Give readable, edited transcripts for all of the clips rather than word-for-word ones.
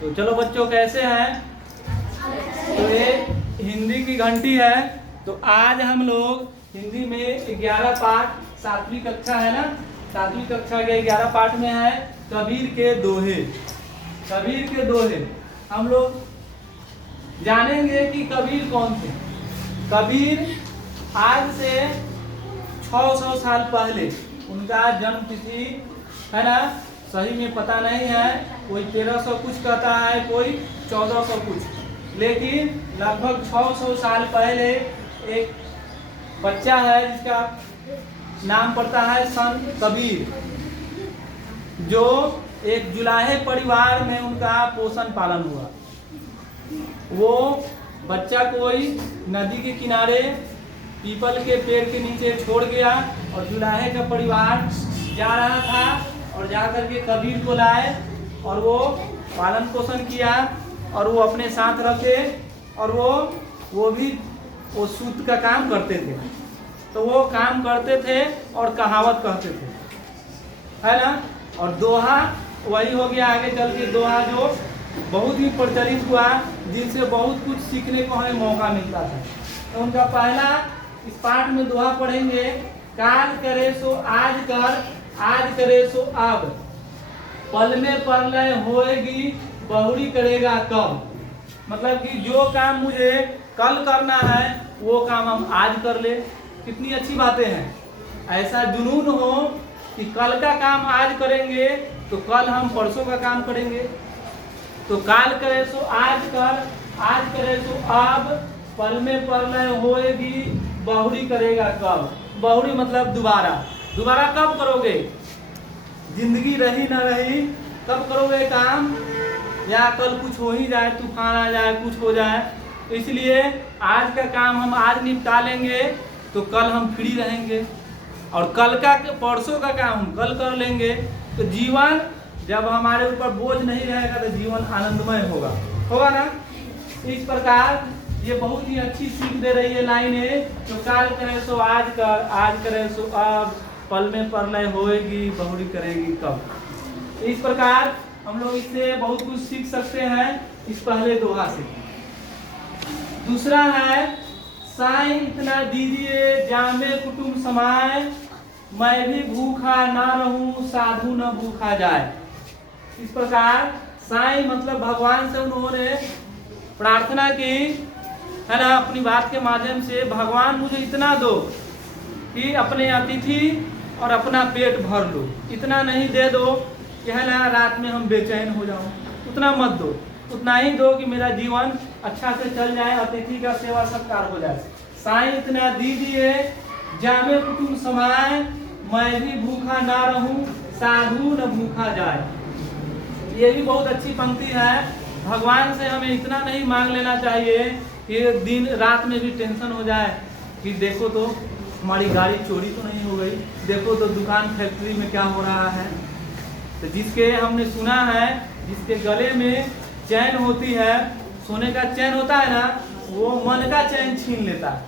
तो चलो बच्चों, कैसे हैं? तो ये हिंदी की घंटी है। तो आज हम लोग हिंदी में 11 पाठ, 7वीं कक्षा है ना, 7वीं कक्षा के 11 पाठ में है कबीर के दोहे। कबीर के दोहे हम लोग जानेंगे कि कबीर कौन थे। कबीर आज से 600 साल पहले उनका जन्म तिथि है ना, सही में पता नहीं है, कोई 1300 कुछ कहता है, कोई 1400 कुछ, लेकिन लगभग 600 साल पहले एक बच्चा है जिसका नाम पड़ता है संत कबीर, जो एक जुलाहे परिवार में उनका पोषण पालन हुआ। वो बच्चा कोई नदी के किनारे पीपल के पेड़ के नीचे छोड़ गया और जुलाहे का परिवार जा रहा था और जा करके कबीर को लाए और वो पालन पोषण किया और वो अपने साथ रखे और वो भी वो सूत का काम करते थे। तो वो काम करते थे और कहावत कहते थे, है ना। और दोहा वही हो गया आगे चल के, दोहा जो बहुत ही प्रचलित हुआ, जिनसे बहुत कुछ सीखने को हमें मौका मिलता था। तो उनका पहला इस पाठ में दोहा पढ़ेंगे, काल करे सो आज कर, आज करे सो अब, पल में प्रलय होएगी, बहुरी करेगा कब। मतलब कि जो काम मुझे कल करना है वो काम हम आज कर ले। कितनी अच्छी बातें हैं। ऐसा जुनून हो कि कल का काम आज करेंगे तो कल हम परसों का काम करेंगे। तो काल करे सो आज कर, आज करे सो अब, पल में प्रलय होएगी, बहुरी करेगा कब। बहुरी मतलब दोबारा। दोबारा कब करोगे? जिंदगी रही ना रही कब करोगे काम, या कल कुछ हो ही जाए, तूफान आ जाए, कुछ हो जाए। तो इसलिए आज का काम हम आज निपटा लेंगे तो कल हम फ्री रहेंगे, और कल का परसों का काम हम कल कर लेंगे। तो जीवन जब हमारे ऊपर बोझ नहीं रहेगा तो जीवन आनंदमय होगा ना। इस प्रकार ये बहुत ही अच्छी सीख दे रही है लाइनें। तो काल करे सो आज कर, आज करे सो अब, पल में प्रलय होएगी, बहुरी करेगी कब। इस प्रकार हम लोग इससे बहुत कुछ सीख सकते हैं, इस पहले दोहा से। दूसरा है, साईं इतना दीजिए जामे कुटुंब समाए, मैं भी भूखा ना रहूं, साधु न भूखा जाए। इस प्रकार साईं मतलब भगवान से उन्होंने प्रार्थना की, है ना, अपनी बात के माध्यम से, भगवान मुझे इतना दो कि अपने अतिथि और अपना पेट भर लो। इतना नहीं दे दो कि है ना रात में हम बेचैन हो जाऊं, उतना मत दो। उतना ही दो कि मेरा जीवन अच्छा से चल जाए, अतिथि का सेवा सत्कार हो जाए। साईं इतना दीजिए जामे कुटुंब समाए, मैं भी भूखा ना रहूं, साधु न भूखा जाए। ये भी बहुत अच्छी पंक्ति है। भगवान से हमें इतना नहीं मांग लेना चाहिए कि दिन रात में भी टेंशन हो जाए कि देखो तो हमारी गाड़ी चोरी तो नहीं हो गई, देखो तो दुकान फैक्ट्री में क्या हो रहा है। तो जिसके हमने सुना है, जिसके गले में चैन होती है, सोने का चैन होता है ना, वो मन का चैन छीन लेता है।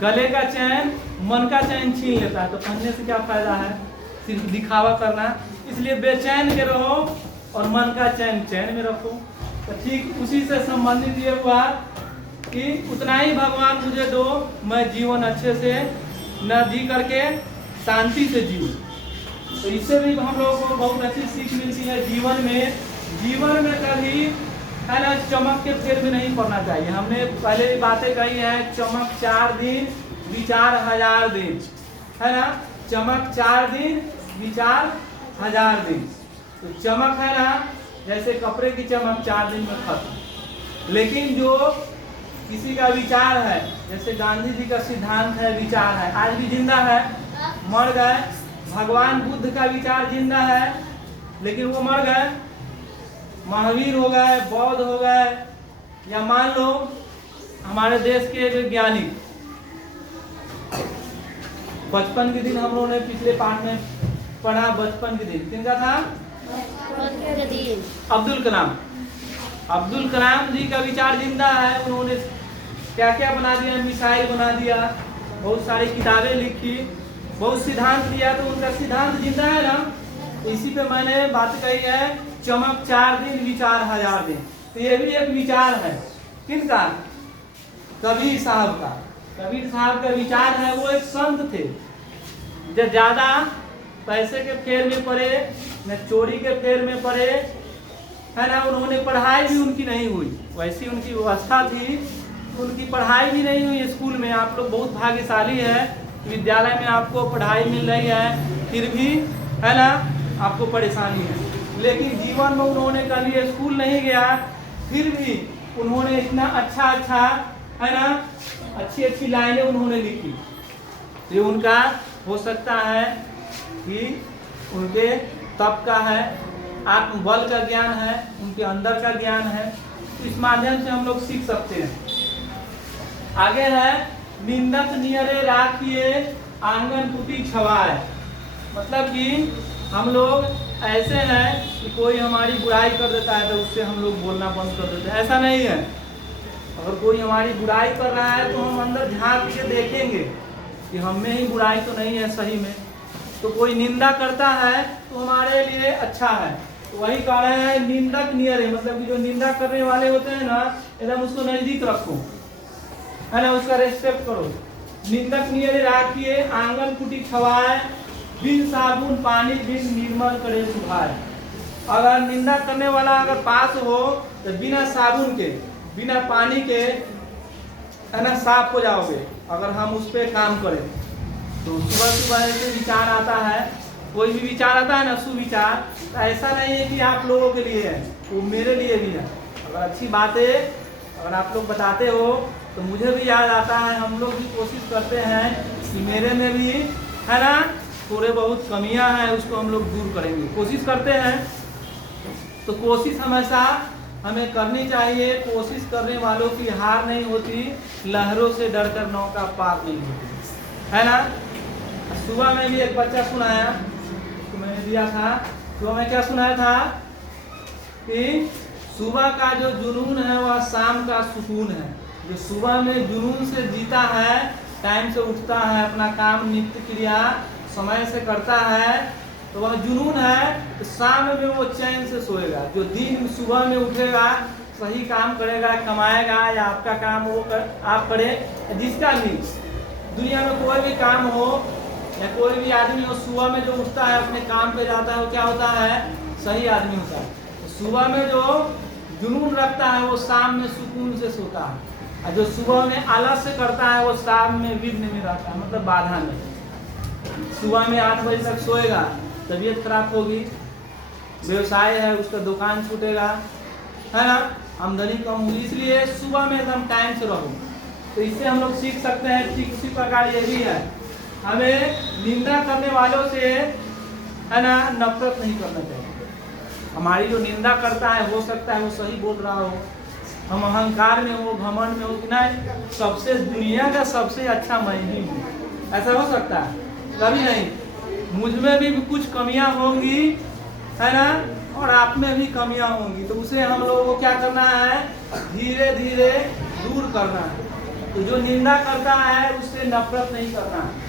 गले का चैन मन का चैन छीन लेता है। तो पहनने से क्या फायदा है, सिर्फ दिखावा करना। इसलिए बेचैन के रहो और मन का चैन चैन में रखो। तो ठीक उसी से संबंधित ये हुआ कि उतना ही भगवान मुझे दो, मैं जीवन अच्छे से न जी करके शांति से जीऊं। तो इससे भी हम लोगों को बहुत अच्छी सीख मिलती है। जीवन में कभी है ना चमक के फेर में नहीं पड़ना चाहिए। हमने पहले बातें कही है, चमक 4 दिन विचार 1000 दिन, है ना। चमक 4 दिन विचार 1000 दिन। तो चमक है ना, जैसे कपड़े की चमक 4 दिन में खत्म। लेकिन जो किसी का विचार है, जैसे गांधी जी का सिद्धांत है, विचार है, आज भी जिंदा है, मर गए। भगवान बुद्ध का विचार जिंदा है लेकिन वो मर गए। महावीर हो गए, बौद्ध हो गए, या मान लो हमारे देश के वैज्ञानिक, बचपन के दिन हम लोगों ने पिछले पाठ में पढ़ा, बचपन के दिन किनका था? अब्दुल कलाम। अब्दुल कलाम जी का विचार जिंदा है। उन्होंने क्या क्या बना दिया, मिसाइल बना दिया, बहुत सारी किताबें लिखी, बहुत सिद्धांत दिया। तो उनका सिद्धांत जिंदा है ना। इसी पे मैंने बात कही है चमक 4 दिन विचार 1000 दिन। तो ये भी एक विचार है, किनका? कबीर साहब का। कबीर साहब का विचार है, वो एक संत थे, जो ज्यादा पैसे के फेर में पड़े न चोरी के फेर में पड़े, है ना। उन्होंने पढ़ाई भी उनकी नहीं हुई, वैसी उनकी व्यवस्था थी, उनकी पढ़ाई भी नहीं हुई स्कूल में। आप लोग बहुत भाग्यशाली है, विद्यालय में आपको पढ़ाई मिल रही है, फिर भी है ना आपको परेशानी है। लेकिन जीवन में उन्होंने कभी स्कूल नहीं गया, फिर भी उन्होंने इतना अच्छा है ना अच्छी लाइनें उन्होंने लिखी। ये उनका हो सकता है कि उनके तप का है, आत्मबल का ज्ञान है, उनके अंदर का ज्ञान है। तो इस माध्यम से हम लोग सीख सकते हैं। आगे है निंदक नियरे राखिए आंगन कुटी छवाए। मतलब कि हम लोग ऐसे हैं कि कोई हमारी बुराई कर देता है तो उससे हम लोग बोलना बंद कर देते हैं, ऐसा नहीं है। अगर कोई हमारी बुराई कर रहा है तो हम अंदर झांक के देखेंगे कि हम में ही बुराई तो नहीं है सही में। तो कोई निंदा करता है तो हमारे लिए अच्छा है। तो वही कह रहे हैं निंदक नियर है, मतलब कि जो निंदा करने वाले होते हैं ना, एकदम उसको नजदीक रखो, है ना, उसका रेस्पेक्ट करो। निंदक नियर राखिए आंगन कुटी छवाए, बिन साबुन पानी बिन निर्मल करे सुभाए। अगर निंदा करने वाला अगर पास हो तो बिना साबुन के बिना पानी के है ना साफ हो जाओगे, अगर हम उस पर काम करें। तो सुबह सुबह ऐसे विचार आता है, कोई भी विचार आता है ना सुविचार, तो ऐसा नहीं है कि आप लोगों के लिए है, वो मेरे लिए भी है। अगर अच्छी बातें अगर आप लोग बताते हो तो मुझे भी याद आता है। हम लोग भी कोशिश करते हैं कि मेरे में भी है ना थोड़े बहुत कमियां हैं, उसको हम लोग दूर करेंगे, कोशिश करते हैं। तो कोशिश हमेशा हमें करनी चाहिए। कोशिश करने वालों की हार नहीं होती, लहरों से डरकर नौका पार नहीं होती, है ना। सुबह में भी एक बच्चा सुनाया, तो मैंने दिया था, सुबह में क्या सुनाया था कि सुबह का जो जुनून है वह शाम का सुकून है। जो सुबह में जुनून से जीता है, टाइम से उठता है, अपना काम नित्य क्रिया समय से करता है, तो वह जुनून है। तो शाम में वो चैन से सोएगा। जो दिन सुबह में उठेगा, सही काम करेगा, कमाएगा, या आपका काम वो आप करें, जिसका भी दुनिया में कोई भी काम हो या कोई भी आदमी हो, सुबह में जो उठता है अपने काम पे जाता है, वो क्या होता है? सही आदमी होता है। तो सुबह में जो जुनून रखता है वो शाम में सुकून से सोता है, और जो सुबह में आलस से करता है वो शाम में विघ्न में रहता है, मतलब बाधा में। सुबह में 8 बजे तक सोएगा, तबीयत खराब होगी, व्यवसाय है उसका दुकान छूटेगा, है ना, आमदनी कम होगी। इसलिए सुबह में एकदम टाइम से रहो। तो इससे हम लोग सीख सकते हैं। ठीक उसी प्रकार ये भी है, हमें निंदा करने वालों से है ना नफरत नहीं करना चाहिए। हमारी जो निंदा करता है हो सकता है वो सही बोल रहा हो, हम अहंकार में हो, घमंड में हो कि नहीं सबसे दुनिया का सबसे अच्छा मैं ही हूँ, ऐसा हो सकता है? कभी नहीं। मुझ में भी कुछ कमियां होंगी, है ना, और आप में भी कमियां होंगी। तो उसे हम लोगों को क्या करना है? धीरे धीरे दूर करना है। तो जो निंदा करता है उससे नफरत नहीं करना है।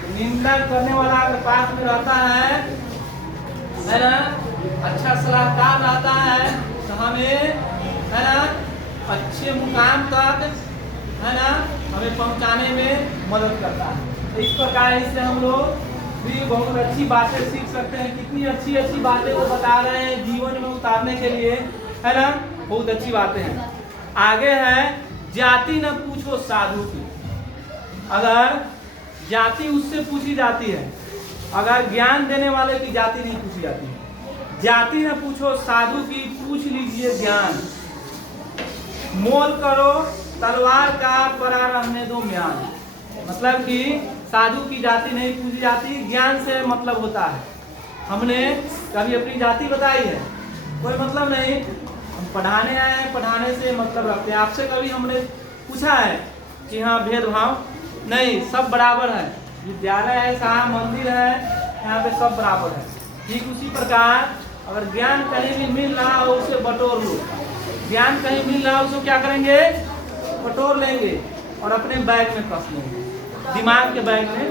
तो निंदा करने वाला अगर पास में रहता है ना, अच्छा सलाहकार रहता है, तो हमें है ना अच्छे मुकाम तक है ना हमें पहुंचाने में मदद करता है। तो इस प्रकार इससे हम लोग भी बहुत अच्छी बातें सीख सकते हैं। कितनी अच्छी अच्छी बातें वो बता रहे हैं जीवन में उतारने के लिए, है ना, बहुत अच्छी बातें हैं। आगे है जाति न पूछो साधु की। अगर जाति उससे पूछी जाती है, अगर ज्ञान देने वाले की जाति नहीं पूछी जाती है। जाति न पूछो साधु की, पूछ लीजिए ज्ञान। मोल करो तलवार का, परा रहने दो म्यान। मतलब कि साधु की जाति नहीं पूछी जाती, ज्ञान से मतलब होता है। हमने कभी अपनी जाति बताई है? कोई मतलब नहीं। हम पढ़ाने आए हैं, पढ़ाने से मतलब रखते हैं। आपसे कभी हमने पूछा है कि हाँ भेदभाव? नहीं, सब बराबर है। विद्यालय है, साहब मंदिर है, यहाँ पे सब बराबर है। ठीक उसी प्रकार अगर ज्ञान कहीं भी मिल रहा हो उसे बटोर लो। ज्ञान कहीं मिल रहा हो उसको क्या करेंगे? बटोर लेंगे और अपने बैग में कस लेंगे, दिमाग के बैग में,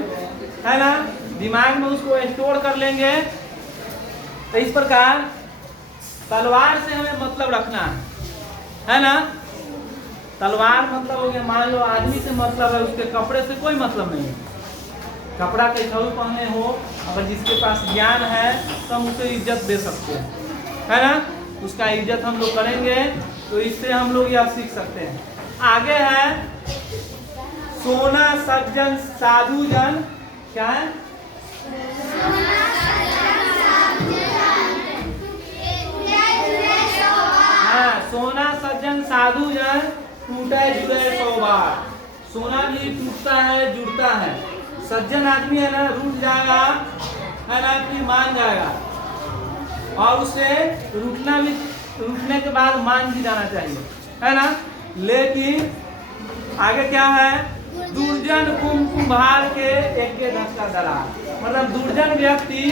है ना, दिमाग में उसको स्टोर कर लेंगे। तो इस प्रकार तलवार से हमें मतलब रखना है ना। तलवार मतलब हो गया, मान लो आदमी से मतलब है, उसके कपड़े से कोई मतलब नहीं है। कपड़ा कैसा भी पहने हो, अगर जिसके पास ज्ञान है तो हम उसे इज्जत दे सकते हैं, है ना। उसका इज्जत हम लोग करेंगे, तो इससे हम लोग यह सीख सकते हैं। आगे है सोना सज्जन साधु जन, क्या है? हाँ, सोना सज्जन साधु जन टूटे जुड़े 100 बार। सोना भी टूटता है जुड़ता है, सज्जन आदमी है ना रूठ जाएगा, है ना, फिर मान जाएगा, और उसे रूठने के बाद मान भी जाना चाहिए, है ना। लेकिन आगे क्या है, दुर्जन कुम्हार के एक धक्का डरा। मतलब दुर्जन व्यक्ति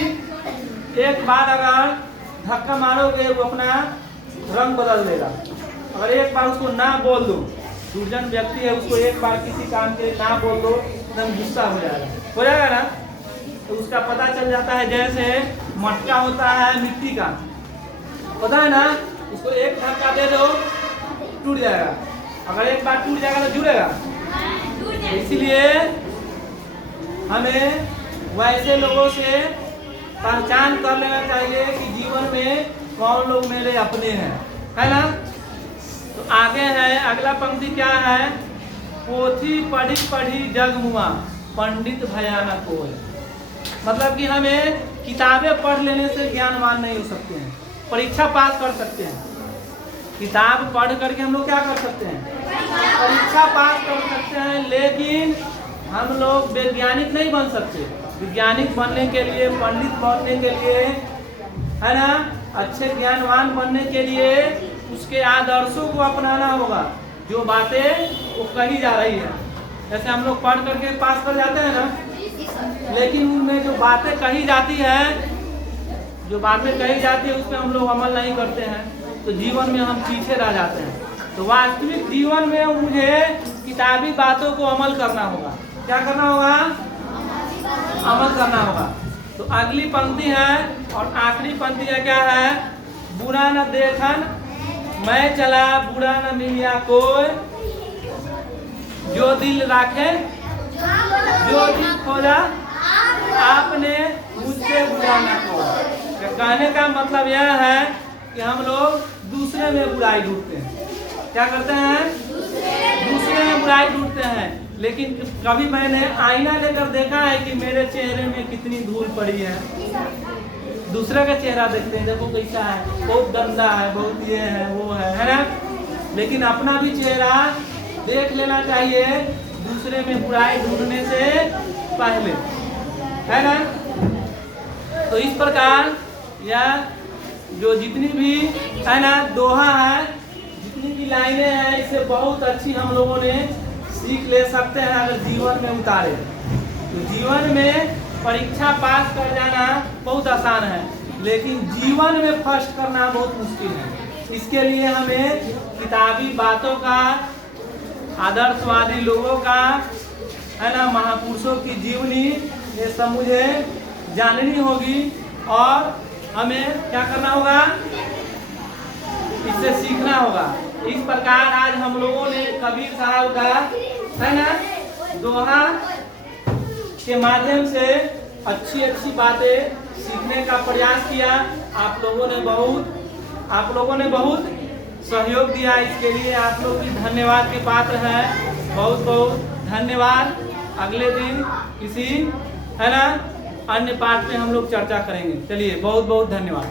एक बार अगर धक्का मारोगे वो अपना रंग बदल देगा। अगर एक बार उसको ना बोल दो, दुर्जन व्यक्ति है, उसको एक बार किसी काम के ना बोल दो, एकदम गुस्सा हो जाएगा ना। तो उसका पता चल जाता है, जैसे मटका होता है मिट्टी का, पता है ना, उसको एक धक्का दे दो टूट जाएगा। अगर एक बार टूट जाएगा तो जुड़ेगा। इसीलिए हमें वैसे लोगों से पहचान कर लेना चाहिए कि जीवन में कौन लोग मेरे अपने हैं, है ना। तो आगे है, अगला पंक्ति क्या है, पोथी पढ़ी पढ़ी जग मुआ पंडित भयानक कोय। मतलब कि हमें किताबें पढ़ लेने से ज्ञानवान नहीं हो सकते हैं, परीक्षा पास कर सकते हैं। किताब पढ़ करके हम लोग क्या कर सकते हैं, परीक्षा पास कर सकते हैं, लेकिन हम लोग वैज्ञानिक नहीं बन सकते। वैज्ञानिक बनने के लिए, पंडित बनने के लिए, है ना, अच्छे ज्ञानवान बनने के लिए उसके आदर्शों को अपनाना होगा, जो बातें वो कही जा रही है। जैसे हम लोग पढ़ करके पास कर जाते हैं ना, लेकिन उनमें जो बातें कही जाती है, जो बातें कही जाती है उस पर हम लोग अमल नहीं करते हैं, तो जीवन में हम पीछे रह जाते हैं। तो वास्तविक जीवन में मुझे किताबी बातों को अमल करना होगा। क्या करना होगा, अमल करना होगा। तो अगली पंक्ति है और आखिरी पंक्ति है, क्या है, बुरा न देखन मैं चला बुरा न मिलिया कोई, जो दिल राखे जो दिल खोजा आपने मुझसे बुरा न को। कहने का मतलब यह है कि हम लोग दूसरे में बुराई ढूंढते हैं। क्या करते हैं, दूसरे में बुराई ढूंढते हैं। लेकिन कभी मैंने आईना लेकर देखा है कि मेरे चेहरे में कितनी धूल पड़ी है। दूसरे का चेहरा देखते हैं, देखो कैसा है, बहुत गंदा है, बहुत ये है वो है ना। लेकिन अपना भी चेहरा देख लेना चाहिए दूसरे में बुराई ढूंढने से पहले, है ना। तो इस प्रकार यह जो जितनी भी है ना दोहा है, जितनी भी लाइनें हैं, इसे बहुत अच्छी हम लोगों ने सीख ले सकते हैं अगर जीवन में उतारे। तो जीवन में परीक्षा पास कर जाना बहुत आसान है, लेकिन जीवन में फर्स्ट करना बहुत मुश्किल है। इसके लिए हमें किताबी बातों का, आदर्शवादी लोगों का, है ना, महापुरुषों की जीवनी, ये सब मुझे जाननी होगी और हमें क्या करना होगा, इससे सीखना होगा। इस प्रकार आज हम लोगों ने कबीर साहब का, है ना, दोहा के माध्यम से अच्छी अच्छी बातें सीखने का प्रयास किया। आप लोगों ने बहुत सहयोग दिया, इसके लिए आप लोग भी धन्यवाद के पात्र हैं। बहुत बहुत धन्यवाद। अगले दिन किसी, है ना, अन्य पाठ पे हम लोग चर्चा करेंगे। चलिए, बहुत बहुत धन्यवाद।